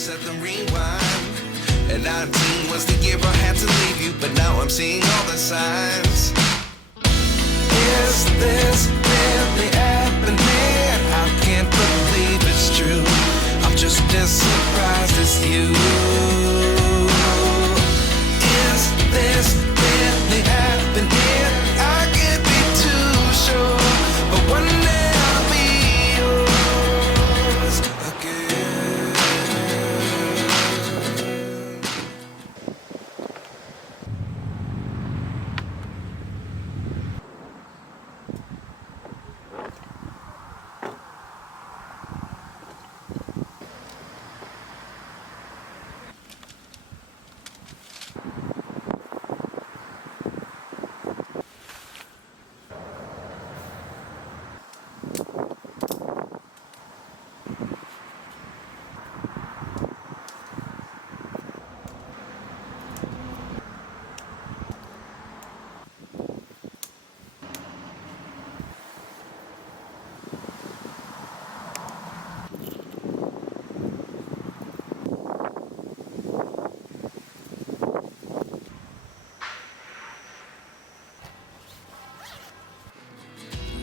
set the rewind. And 19 was the year I had to leave you, but now I'm seeing all the signs. Is this really happening? I can't believe it's true. I'm just as surprised as you. Is this really happening? I can't be too sure, but one day I'll be yours again.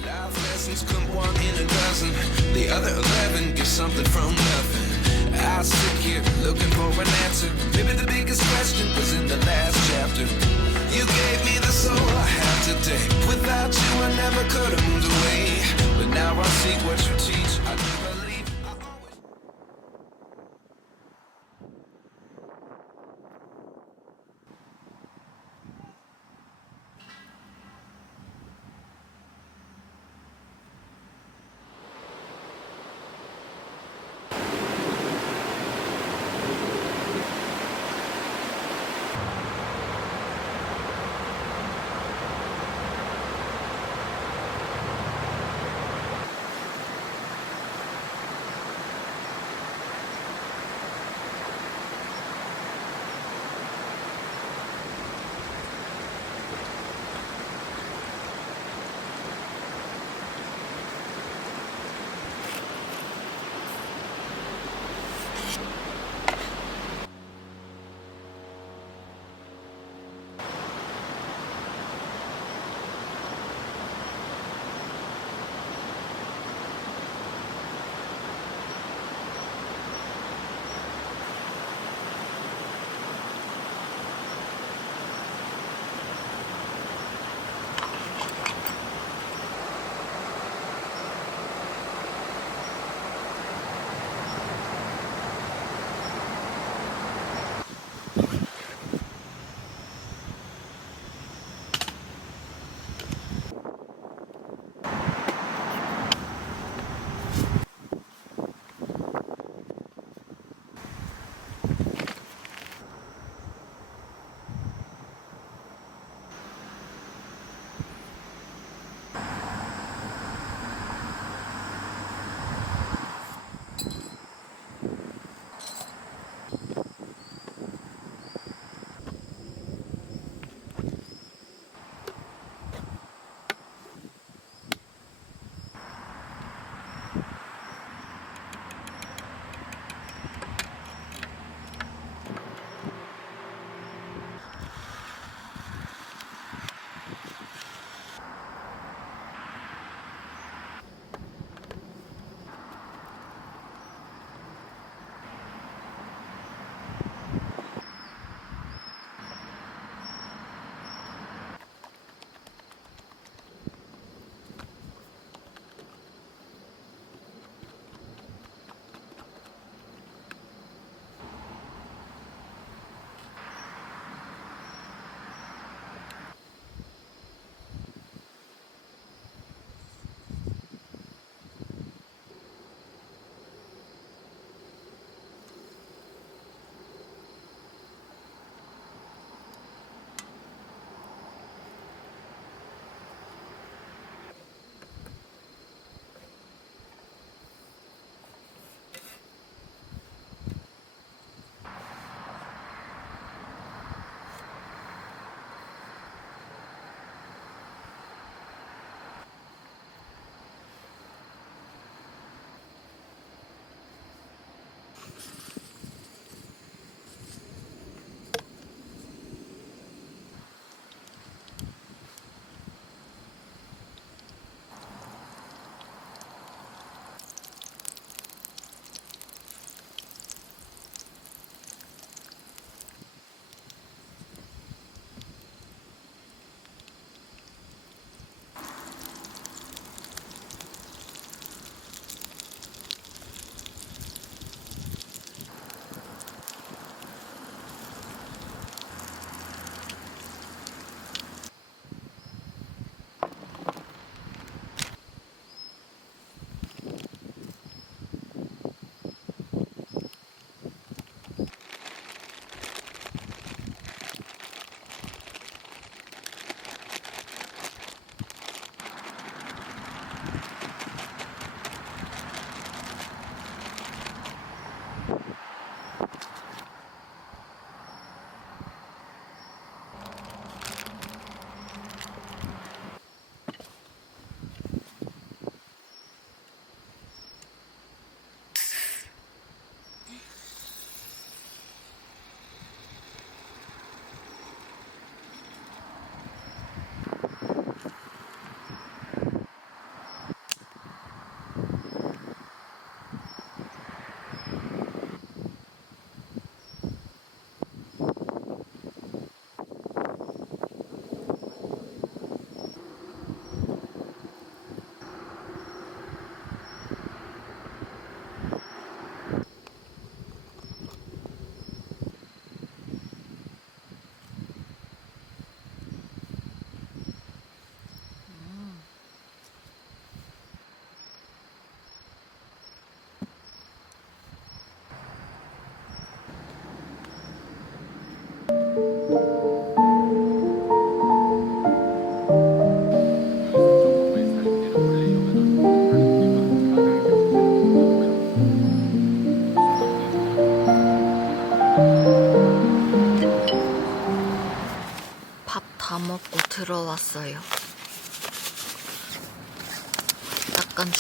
Life lessons come one in a dozen. The other 11 get something from nothing. I sit here looking for an answer. Maybe the biggest question was in the last chapter. You gave me the soul I have today. Without you I never could have moved away. But now I seek what you teach. I do believe I always...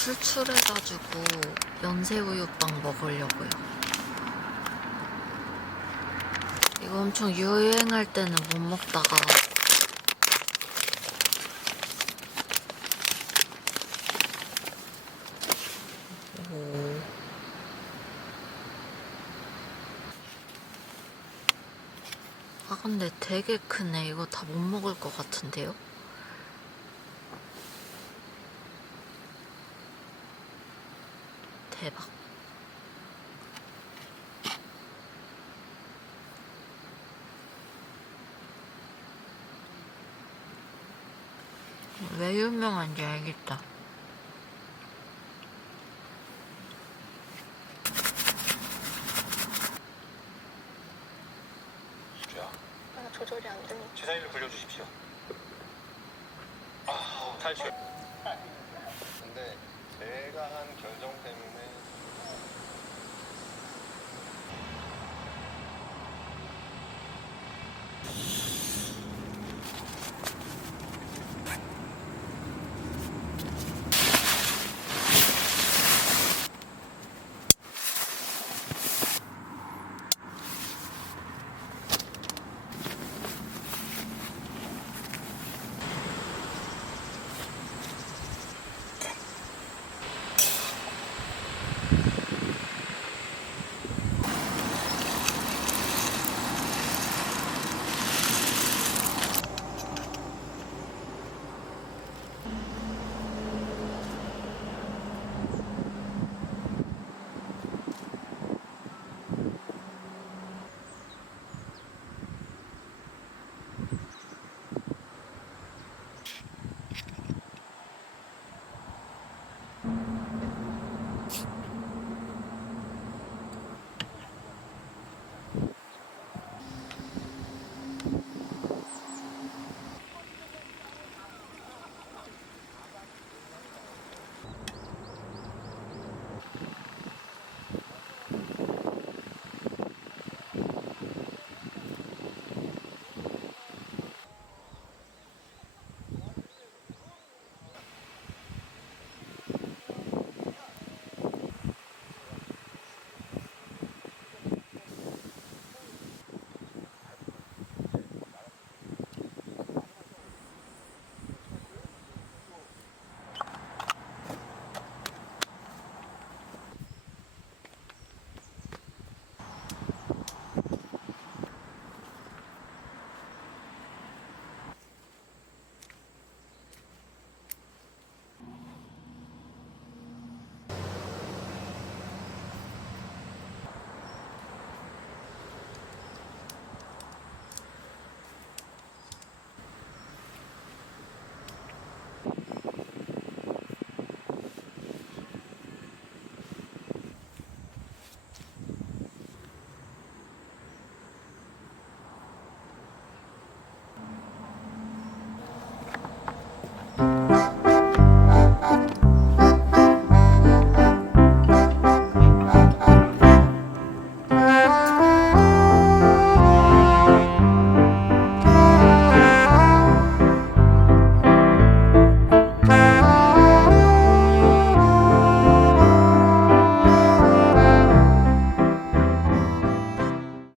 출출해가지고 연새우유빵 먹으려고요. 이거 엄청 유행할 때는 못 먹다가 오. 아 근데 되게 크네. 이거 다 못 먹을 것 같은데요? 대박. 왜 유명한지 알겠다. 조절이 안 되니까. 주사위를 굴려주십시오. 아, 탈출. 근데 제가 한 결정 때문에